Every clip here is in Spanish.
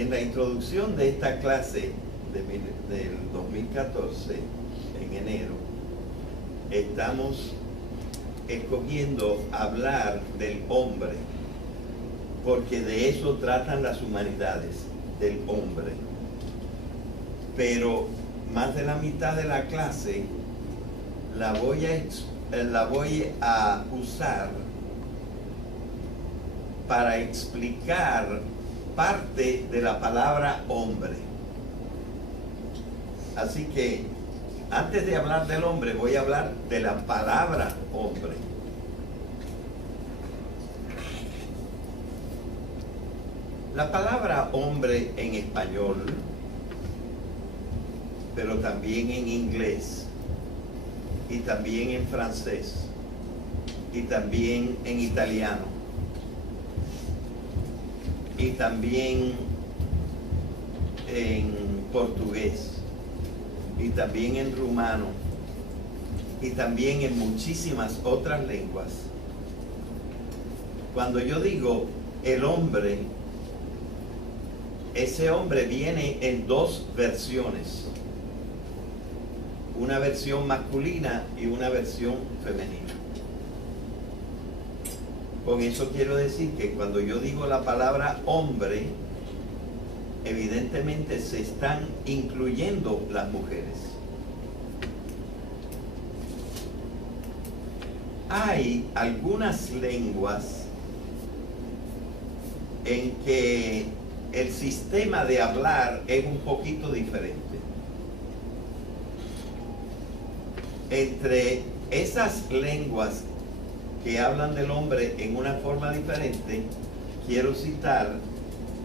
En la introducción de esta clase del 2014, en enero, estamos escogiendo hablar del hombre, porque de eso tratan las humanidades, del hombre. Pero más de la mitad de la clase la voy a usar para explicar parte de la palabra hombre. Así que antes de hablar del hombre, voy a hablar de la palabra hombre. La palabra hombre en español, pero también en inglés, y también en francés, y también en italiano, y también en portugués, y también en rumano, y también en muchísimas otras lenguas. Cuando yo digo el hombre, ese hombre viene en dos versiones, una versión masculina y una versión femenina. Con eso quiero decir que cuando yo digo la palabra hombre, evidentemente se están incluyendo las mujeres. Hay algunas lenguas en que el sistema de hablar es un poquito diferente. Entre esas lenguas que hablan del hombre en una forma diferente, quiero citar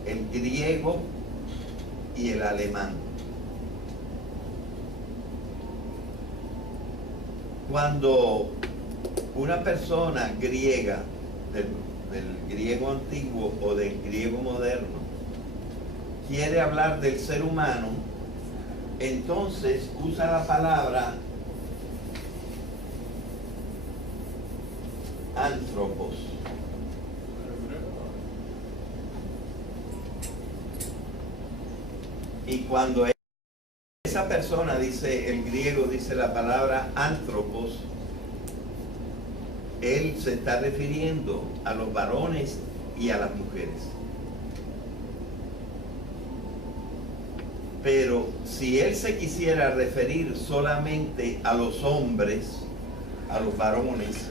el griego y el alemán. Cuando una persona griega, del griego antiguo o del griego moderno, quiere hablar del ser humano, entonces usa la palabra anthropos. Y cuando esa persona dice, el griego dice la palabra anthropos, él se está refiriendo a los varones y a las mujeres. Pero si él se quisiera referir solamente a los hombres, a los varones,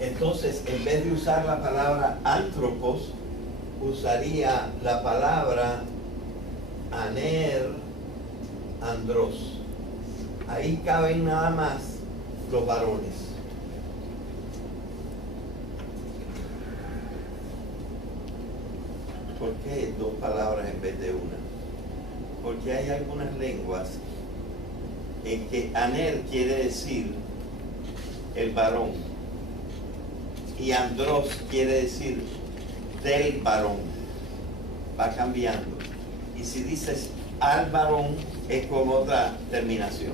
entonces en vez de usar la palabra anthropos, usaría la palabra aner, andros. Ahí caben nada más los varones. ¿Por qué dos palabras en vez de una? Porque hay algunas lenguas en que aner quiere decir el varón y andros quiere decir del varón. Va cambiando. Y si dices al varón es con otra terminación.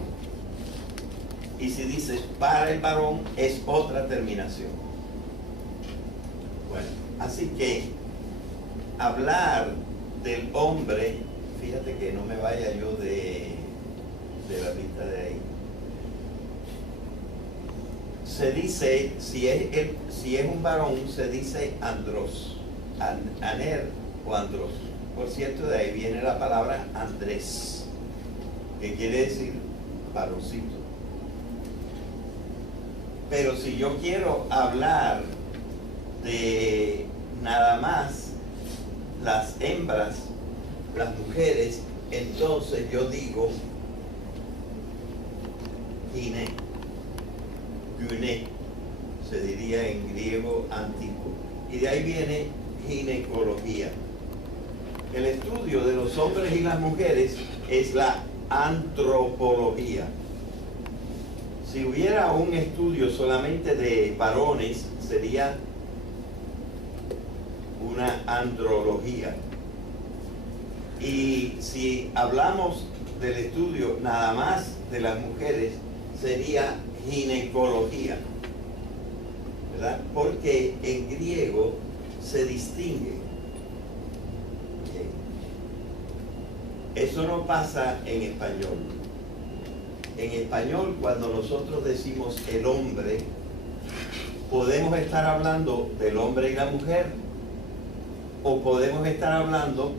Y si dices para el varón es otra terminación. Bueno, así que hablar del hombre, fíjate que no me vaya yo de la vista de ahí. Se dice, si es un varón, se dice andros, aner o andros. Por cierto, de ahí viene la palabra Andrés, que quiere decir varoncito. Pero si yo quiero hablar de nada más las hembras, las mujeres, entonces yo digo gine, gyne, se diría en griego antiguo. Y de ahí viene ginecología. El estudio de los hombres y las mujeres es la antropología. Si hubiera un estudio solamente de varones, sería una andrología. Y si hablamos del estudio nada más de las mujeres, sería ginecología, ¿verdad? Porque en griego se distingue. Eso no pasa en español. En español, cuando nosotros decimos el hombre, podemos estar hablando del hombre y la mujer, o podemos estar hablando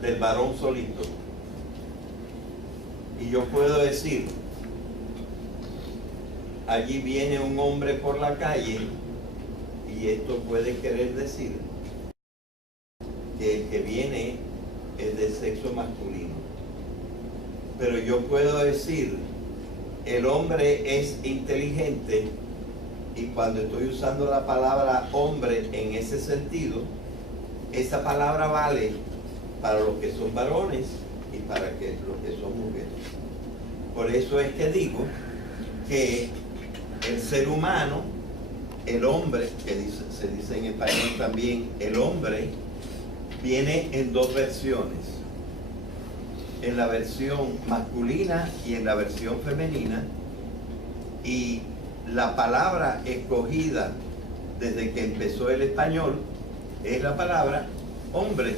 del varón solito. Y yo puedo decir, allí viene un hombre por la calle, y esto puede querer decir que el que viene es del sexo masculino. Pero yo puedo decir, el hombre es inteligente, y cuando estoy usando la palabra hombre en ese sentido, esa palabra vale para los que son varones y para los que son mujeres. Por eso es que digo que el ser humano, el hombre, que se dice en español también el hombre, viene en dos versiones, en la versión masculina y en la versión femenina, y la palabra escogida desde que empezó el español es la palabra hombre,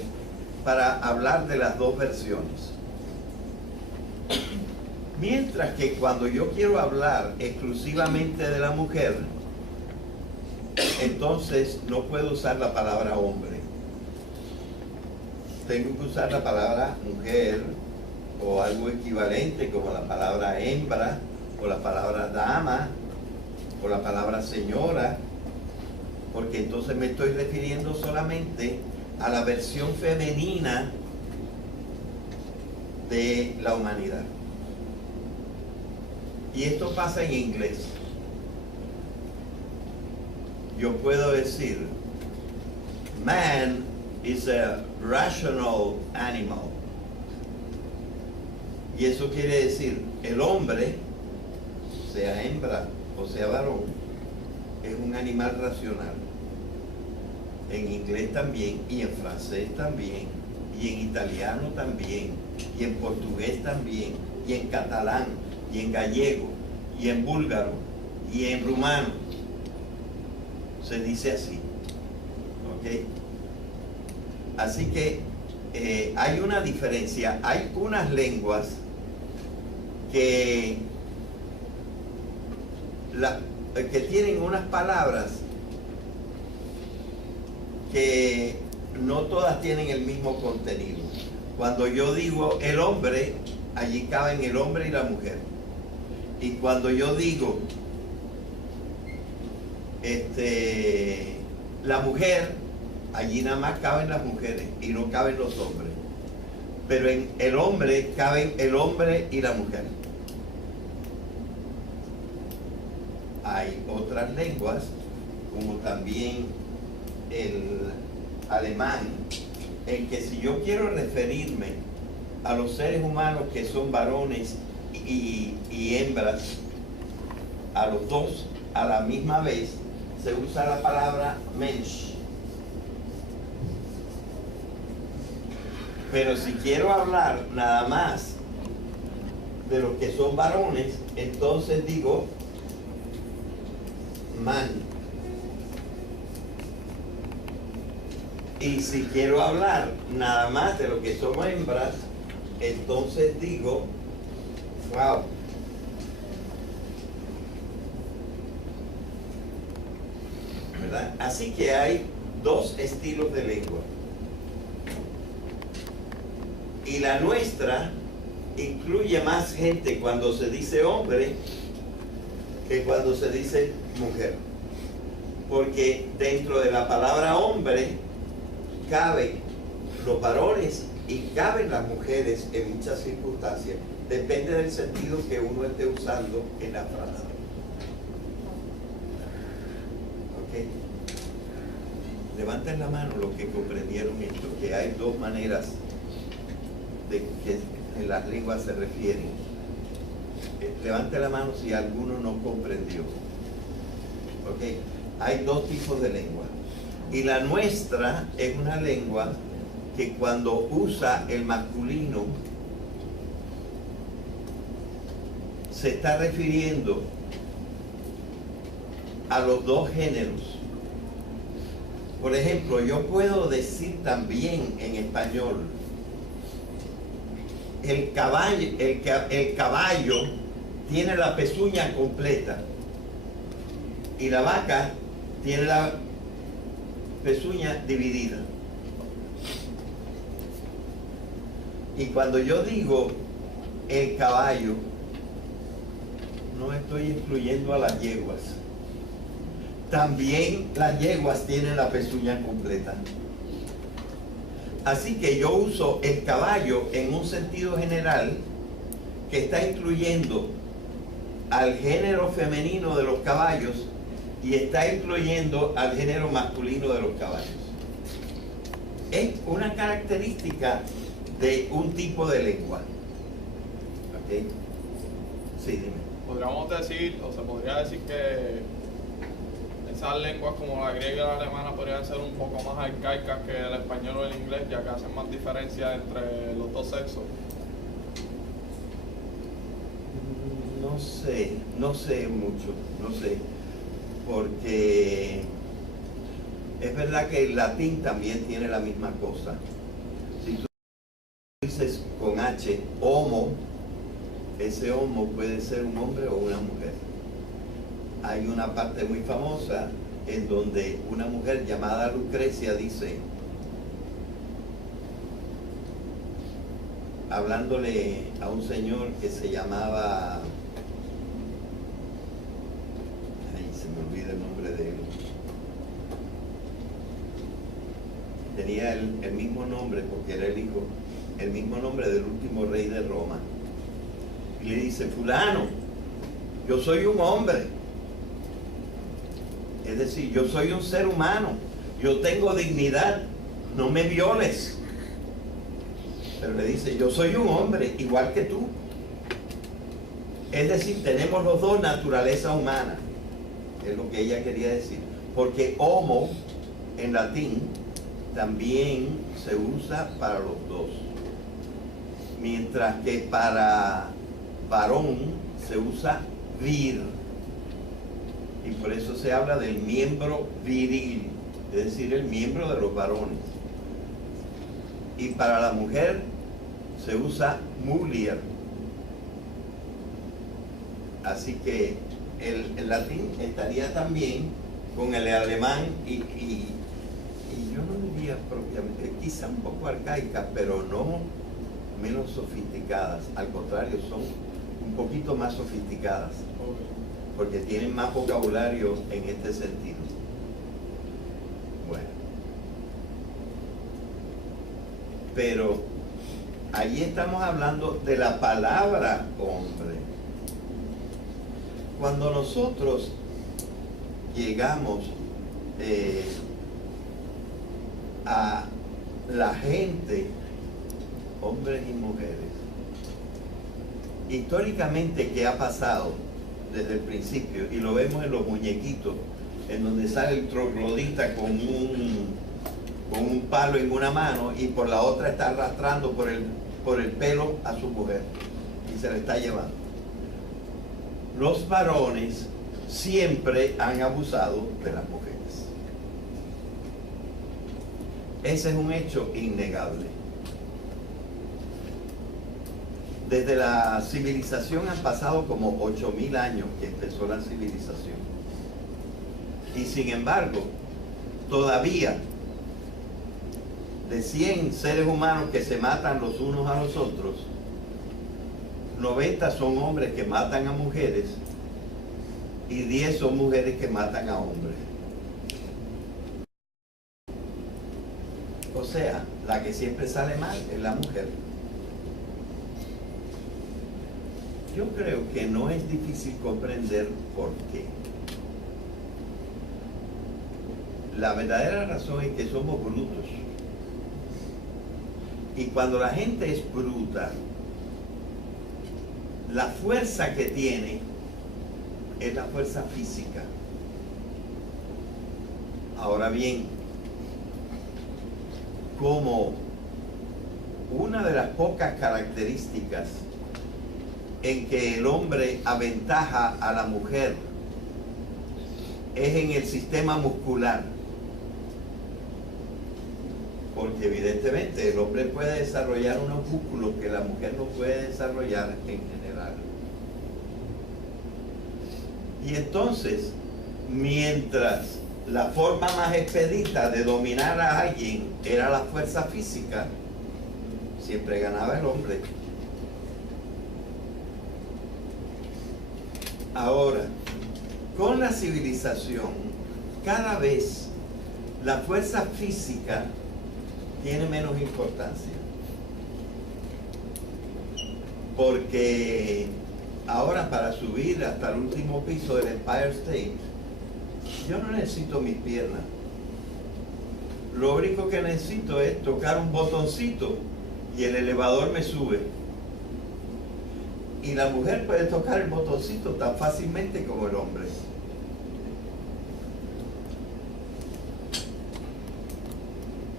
para hablar de las dos versiones. Mientras que cuando yo quiero hablar exclusivamente de la mujer, entonces no puedo usar la palabra hombre. Tengo que usar la palabra mujer o algo equivalente como la palabra hembra o la palabra dama o la palabra señora, porque entonces me estoy refiriendo solamente a la versión femenina de la humanidad. Y esto pasa en inglés. Yo puedo decir, man is a rational animal. Y eso quiere decir, el hombre, sea hembra o sea varón, es un animal racional. En inglés también, y en francés también, y en italiano también, y en portugués también, y en catalán, y en gallego, y en búlgaro, y en rumano. Se dice así. ¿Ok? Así que hay una diferencia. Hay unas lenguas que tienen unas palabras que no todas tienen el mismo contenido. Cuando yo digo el hombre, allí caben el hombre y la mujer. Y cuando yo digo la mujer, allí nada más caben las mujeres y no caben los hombres. Pero en el hombre caben el hombre y la mujer. Hay otras lenguas, como también el alemán, en que si yo quiero referirme a los seres humanos que son varones y hembras, a los dos a la misma vez, se usa la palabra Mensch. Pero si quiero hablar nada más de los que son varones, entonces digo man. Y si quiero hablar nada más de lo que son hembras, entonces digo Frau. ¿Verdad? Así que hay dos estilos de lengua. Y la nuestra incluye más gente cuando se dice hombre que cuando se dice mujer. Porque dentro de la palabra hombre caben los varones y caben las mujeres en muchas circunstancias. Depende del sentido que uno esté usando en la frase. ¿Ok? Levanten la mano los que comprendieron esto, que hay dos maneras de que en las lenguas se refieren. Levante la mano si alguno no comprendió. ¿Ok? Hay dos tipos de lengua. Y la nuestra es una lengua que cuando usa el masculino se está refiriendo a los dos géneros. Por ejemplo, yo puedo decir también en español el caballo tiene la pezuña completa y la vaca tiene la pezuña dividida. Y cuando yo digo el caballo, no estoy incluyendo a las yeguas. También las yeguas tienen la pezuña completa. Así que yo uso el caballo en un sentido general que está incluyendo al género femenino de los caballos y está incluyendo al género masculino de los caballos. Es una característica de un tipo de lengua. ¿Ok? Sí, dime. Podríamos decir, o se podría decir que esas lenguas como la griega y la alemana podrían ser un poco más arcaicas que el español o el inglés, ya que hacen más diferencia entre los dos sexos. No sé mucho, no sé, porque es verdad que el latín también tiene la misma cosa. Si tú dices con H, homo, ese homo puede ser un hombre o una mujer. Hay una parte muy famosa en donde una mujer llamada Lucrecia dice, hablándole a un señor que se llamaba, ay, se me olvida el nombre de él, tenía el mismo nombre porque era el hijo, el mismo nombre del último rey de Roma, y le dice, fulano, yo soy un hombre, es decir, yo soy un ser humano, yo tengo dignidad, no me violes. Pero le dice, yo soy un hombre igual que tú. Es decir, tenemos los dos naturaleza humana, es lo que ella quería decir, porque homo en latín también se usa para los dos, mientras que para varón se usa vir, y por eso se habla del miembro viril, es decir, el miembro de los varones. Y para la mujer se usa mulier. Así que el latín estaría también con el alemán y yo no diría propiamente, quizá un poco arcaicas, pero no menos sofisticadas. Al contrario, son un poquito más sofisticadas, porque tienen más vocabulario en este sentido. Bueno, pero allí estamos hablando de la palabra hombre. Cuando nosotros llegamos a la gente, hombres y mujeres, históricamente, ¿qué ha pasado desde el principio? Y lo vemos en los muñequitos, en donde sale el troglodita con un palo en una mano y por la otra está arrastrando por el pelo a su mujer y se la está llevando. Los varones siempre han abusado de las mujeres. Ese es un hecho innegable. Desde la civilización han pasado como 8.000 años que empezó la civilización. Y sin embargo, todavía de 100 seres humanos que se matan los unos a los otros, 90 son hombres que matan a mujeres y 10 son mujeres que matan a hombres. O sea, la que siempre sale mal es la mujer. Yo creo que no es difícil comprender por qué. La verdadera razón es que somos brutos. Y cuando la gente es bruta, la fuerza que tiene es la fuerza física. Ahora bien, como una de las pocas características en que el hombre aventaja a la mujer es en el sistema muscular. porque evidentemente el hombre puede desarrollar unos músculos que la mujer no puede desarrollar en general. Y entonces, mientras la forma más expedita de dominar a alguien era la fuerza física, siempre ganaba el hombre. Ahora, con la civilización, cada vez la fuerza física tiene menos importancia. Porque ahora, para subir hasta el último piso del Empire State, yo no necesito mis piernas. Lo único que necesito es tocar un botoncito y el elevador me sube. Y la mujer puede tocar el botoncito tan fácilmente como el hombre.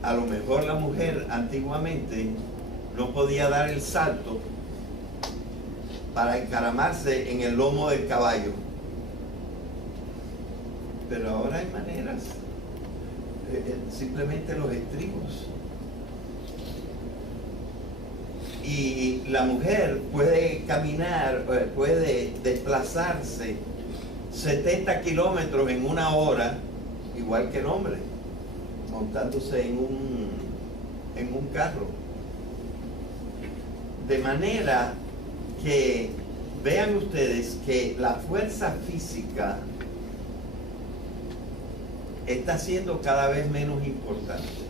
A lo mejor la mujer antiguamente no podía dar el salto para encaramarse en el lomo del caballo. Pero ahora hay maneras, simplemente los estribos. Y la mujer puede caminar, puede desplazarse 70 kilómetros en una hora, igual que el hombre, montándose en un carro. De manera que vean ustedes que la fuerza física está siendo cada vez menos importante.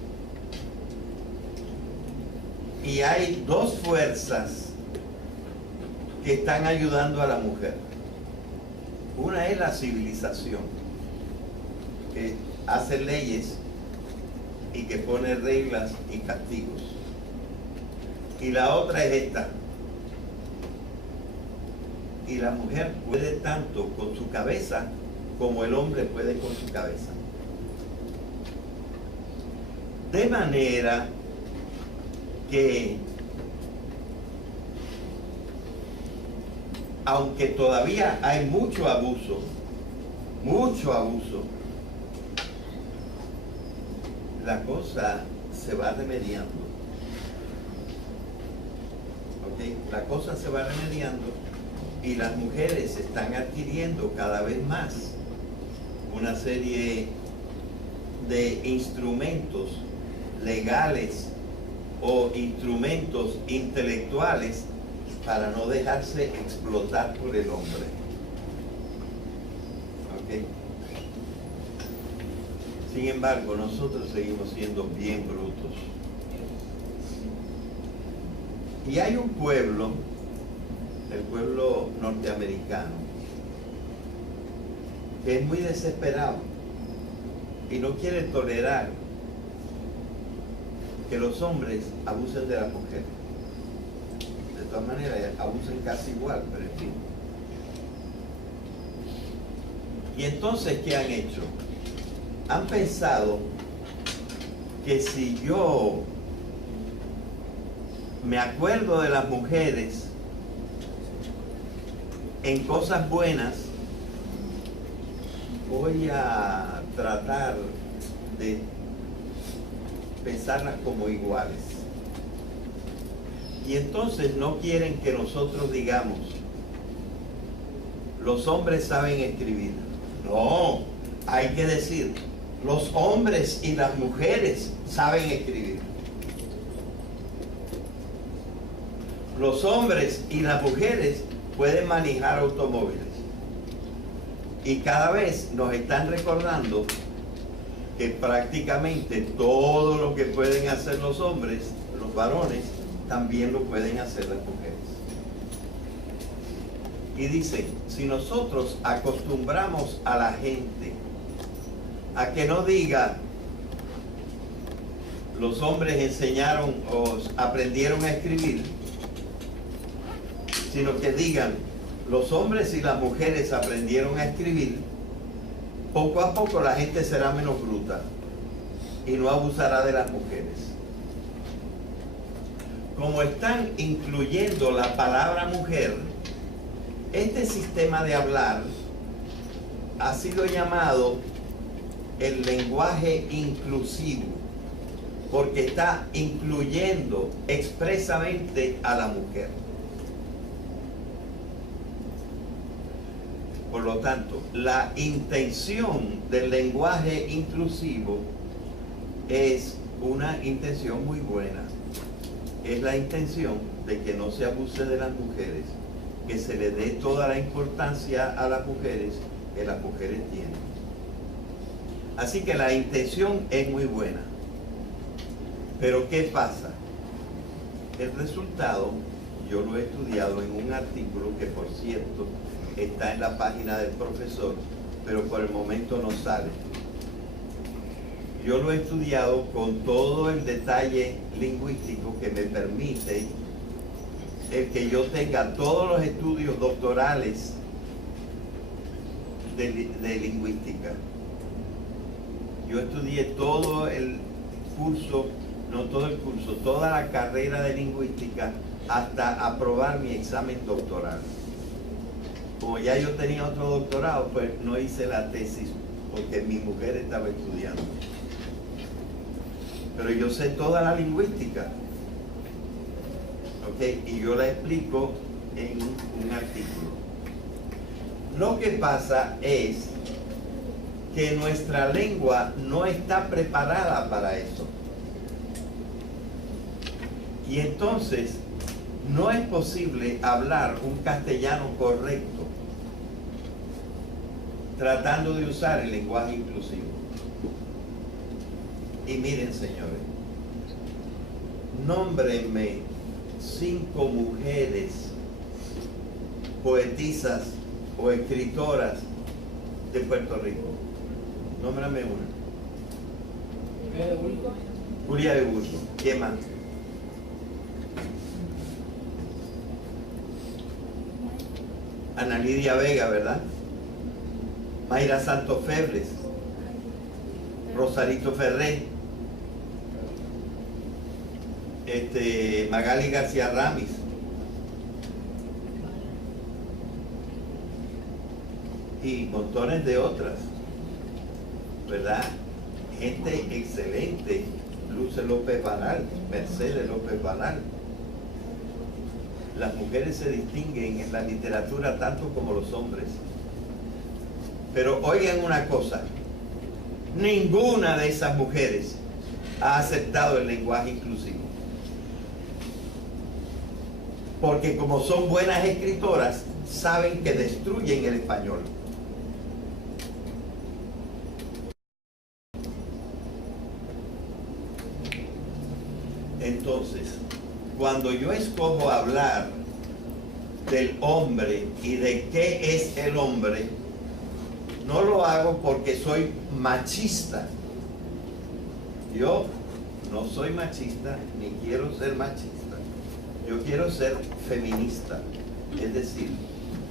Y hay dos fuerzas que están ayudando a la mujer. Una es la civilización, que hace leyes y que pone reglas y castigos. Y la otra es esta. Y la mujer puede tanto con su cabeza como el hombre puede con su cabeza. De manera que, aunque todavía hay mucho abuso, la cosa se va remediando. ¿Ok? La cosa se va remediando y las mujeres están adquiriendo cada vez más una serie de instrumentos legales o instrumentos intelectuales para no dejarse explotar por el hombre. ¿Ok? Sin embargo, nosotros seguimos siendo bien brutos. Y hay un pueblo, el pueblo norteamericano, que es muy desesperado y no quiere tolerar que los hombres abusen de la mujer. De todas maneras, abusan casi igual, pero en fin. Y entonces, ¿qué han hecho? Han pensado que si yo me acuerdo de las mujeres en cosas buenas, voy a tratar de pensarlas como iguales. Y entonces no quieren que nosotros digamos, los hombres saben escribir. No, hay que decir, los hombres y las mujeres saben escribir. Los hombres y las mujeres pueden manejar automóviles. Y cada vez nos están recordando que prácticamente todo lo que pueden hacer los hombres, los varones, también lo pueden hacer las mujeres. Y dicen, si nosotros acostumbramos a la gente a que no diga los hombres enseñaron o aprendieron a escribir, sino que digan los hombres y las mujeres aprendieron a escribir, poco a poco la gente será menos bruta y no abusará de las mujeres. Como están incluyendo la palabra mujer, este sistema de hablar ha sido llamado el lenguaje inclusivo, porque está incluyendo expresamente a la mujer. Por lo tanto, la intención del lenguaje inclusivo es una intención muy buena. Es la intención de que no se abuse de las mujeres, que se le dé toda la importancia a las mujeres que las mujeres tienen. Así que la intención es muy buena. Pero ¿qué pasa? El resultado, yo lo he estudiado en un artículo que, por cierto, está en la página del profesor, pero por el momento no sale. Yo lo he estudiado con todo el detalle lingüístico que me permite el que yo tenga todos los estudios doctorales de lingüística. Yo estudié todo el curso, no todo el curso, toda la carrera de lingüística hasta aprobar mi examen doctoral. Como ya yo tenía otro doctorado, pues no hice la tesis porque mi mujer estaba estudiando. Pero yo sé toda la lingüística, ¿ok? Y yo la explico en un artículo. Lo que pasa es que nuestra lengua no está preparada para eso. Y entonces no es posible hablar un castellano correcto tratando de usar el lenguaje inclusivo. Y miren, señores, nómbrenme 5 mujeres poetisas o escritoras de Puerto Rico. Nómbrame una. Julia de Burgos. Julia de Burgos. ¿Qué más? Ana Lidia Vega, ¿verdad? Mayra Santos Febres. Rosarito Ferré. Magali García Ramis. Y montones de otras, ¿verdad? Gente excelente. Luce López Varal, Mercedes López Varal. Las mujeres se distinguen en la literatura tanto como los hombres. Pero oigan una cosa, ninguna de esas mujeres ha aceptado el lenguaje inclusivo. Porque como son buenas escritoras, saben que destruyen el español. Entonces, cuando yo escojo hablar del hombre y de qué es el hombre, no lo hago porque soy machista. Yo no soy machista ni quiero ser machista. Yo quiero ser feminista, es decir,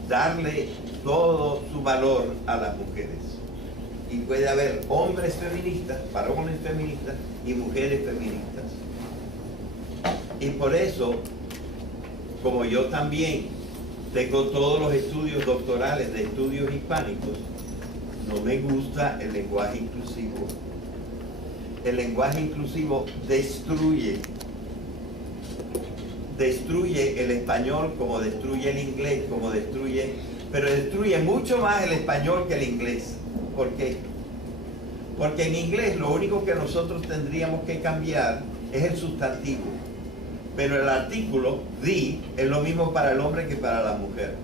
darle todo su valor a las mujeres. Y puede haber hombres feministas, varones feministas y mujeres feministas. Y por eso, como yo también tengo todos los estudios doctorales de estudios hispánicos, no me gusta el lenguaje inclusivo. El lenguaje inclusivo destruye el español como destruye el inglés, pero destruye mucho más el español que el inglés. ¿Por qué? Porque en inglés lo único que nosotros tendríamos que cambiar es el sustantivo, pero el artículo, the, es lo mismo para el hombre que para la mujer.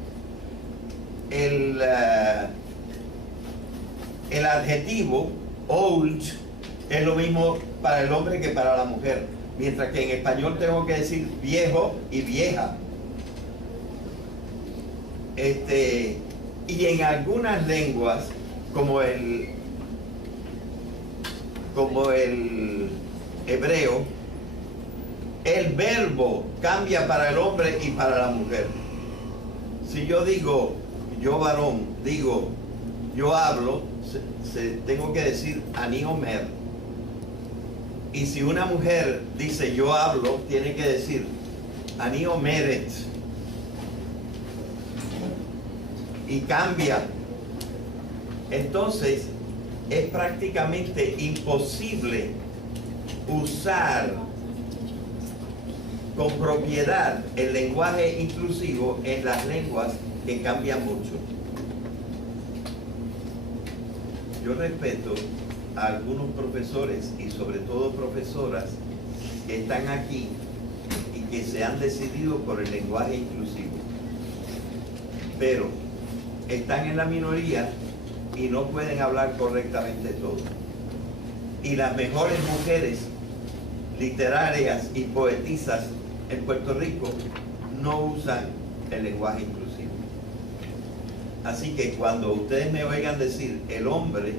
El adjetivo, old, es lo mismo para el hombre que para la mujer, mientras que en español tengo que decir viejo y vieja. Y en algunas lenguas, como el hebreo, el verbo cambia para el hombre y para la mujer. Si yo digo, yo varón, digo, yo hablo, tengo que decir ani omer. Y si una mujer dice yo hablo, tiene que decir ani omeret. Y cambia. Entonces, es prácticamente imposible usar con propiedad el lenguaje inclusivo en las lenguas que cambian mucho. Yo respeto a algunos profesores y sobre todo profesoras que están aquí y que se han decidido por el lenguaje inclusivo, pero están en la minoría y no pueden hablar correctamente todo. Y las mejores mujeres literarias y poetisas en Puerto Rico no usan el lenguaje inclusivo. Así que cuando ustedes me oigan decir el hombre,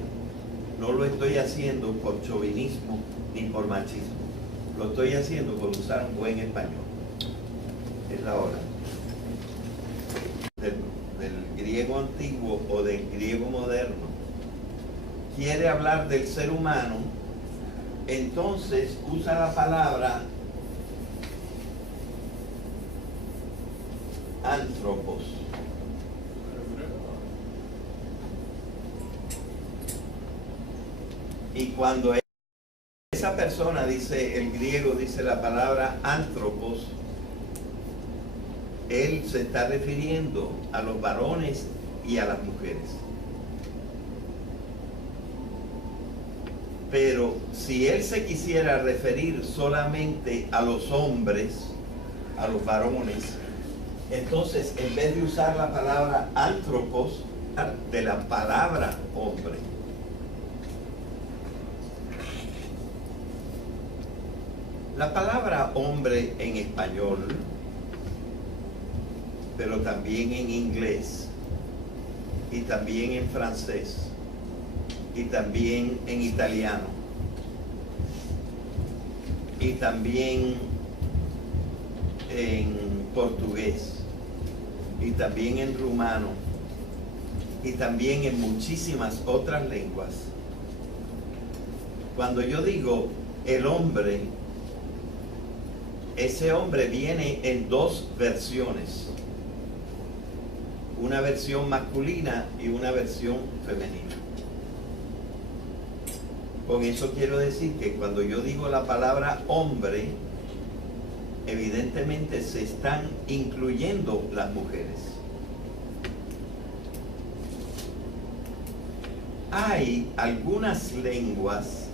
no lo estoy haciendo por chauvinismo ni por machismo. Lo estoy haciendo por usar un buen español. Es la hora. Del griego antiguo o del griego moderno quiere hablar del ser humano, entonces usa la palabra anthropos. Y cuando esa persona dice, el griego dice la palabra anthropos, él se está refiriendo a los varones y a las mujeres. Pero si él se quisiera referir solamente a los hombres, a los varones, entonces en vez de usar la palabra anthropos, de la palabra hombre. La palabra hombre en español, pero también en inglés, y también en francés, y también en italiano, y también en portugués, y también en rumano, y también en muchísimas otras lenguas. Cuando yo digo el hombre, ese hombre viene en dos versiones, una versión masculina y una versión femenina. Con eso quiero decir que cuando yo digo la palabra hombre, evidentemente se están incluyendo las mujeres. Hay algunas lenguas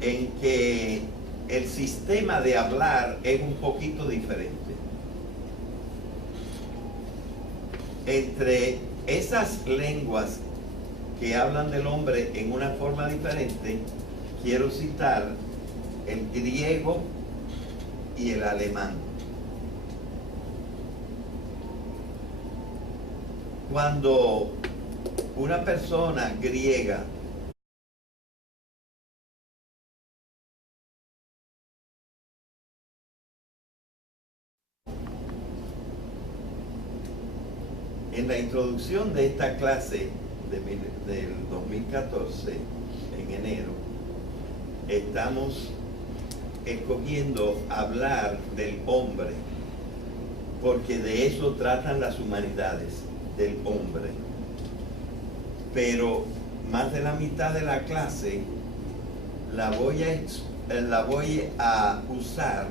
en que el sistema de hablar es un poquito diferente. Entre esas lenguas que hablan del hombre en una forma diferente, quiero citar el griego y el alemán. Cuando una persona griega en la introducción de esta clase del 2014, en enero, estamos escogiendo hablar del hombre, porque de eso tratan las humanidades, del hombre. Pero más de la mitad de la clase la voy a usar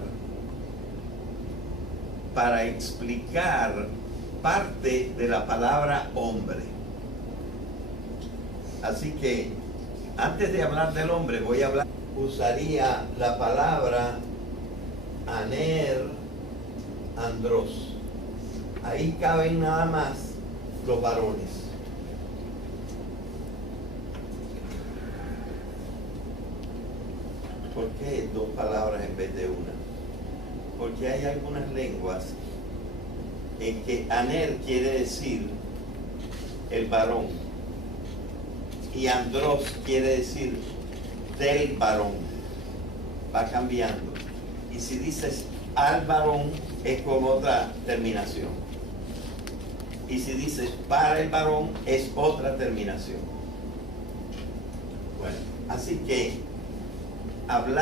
para explicar parte de la palabra hombre. Así que antes de hablar del hombre usaría la palabra aner, andros. Ahí caben nada más los varones. ¿Por qué dos palabras en vez de una? Porque hay algunas lenguas en que aner quiere decir el varón y andros quiere decir del varón. Va cambiando. Y si dices al varón es con otra terminación. Y si dices para el varón es otra terminación. Bueno, así que hablar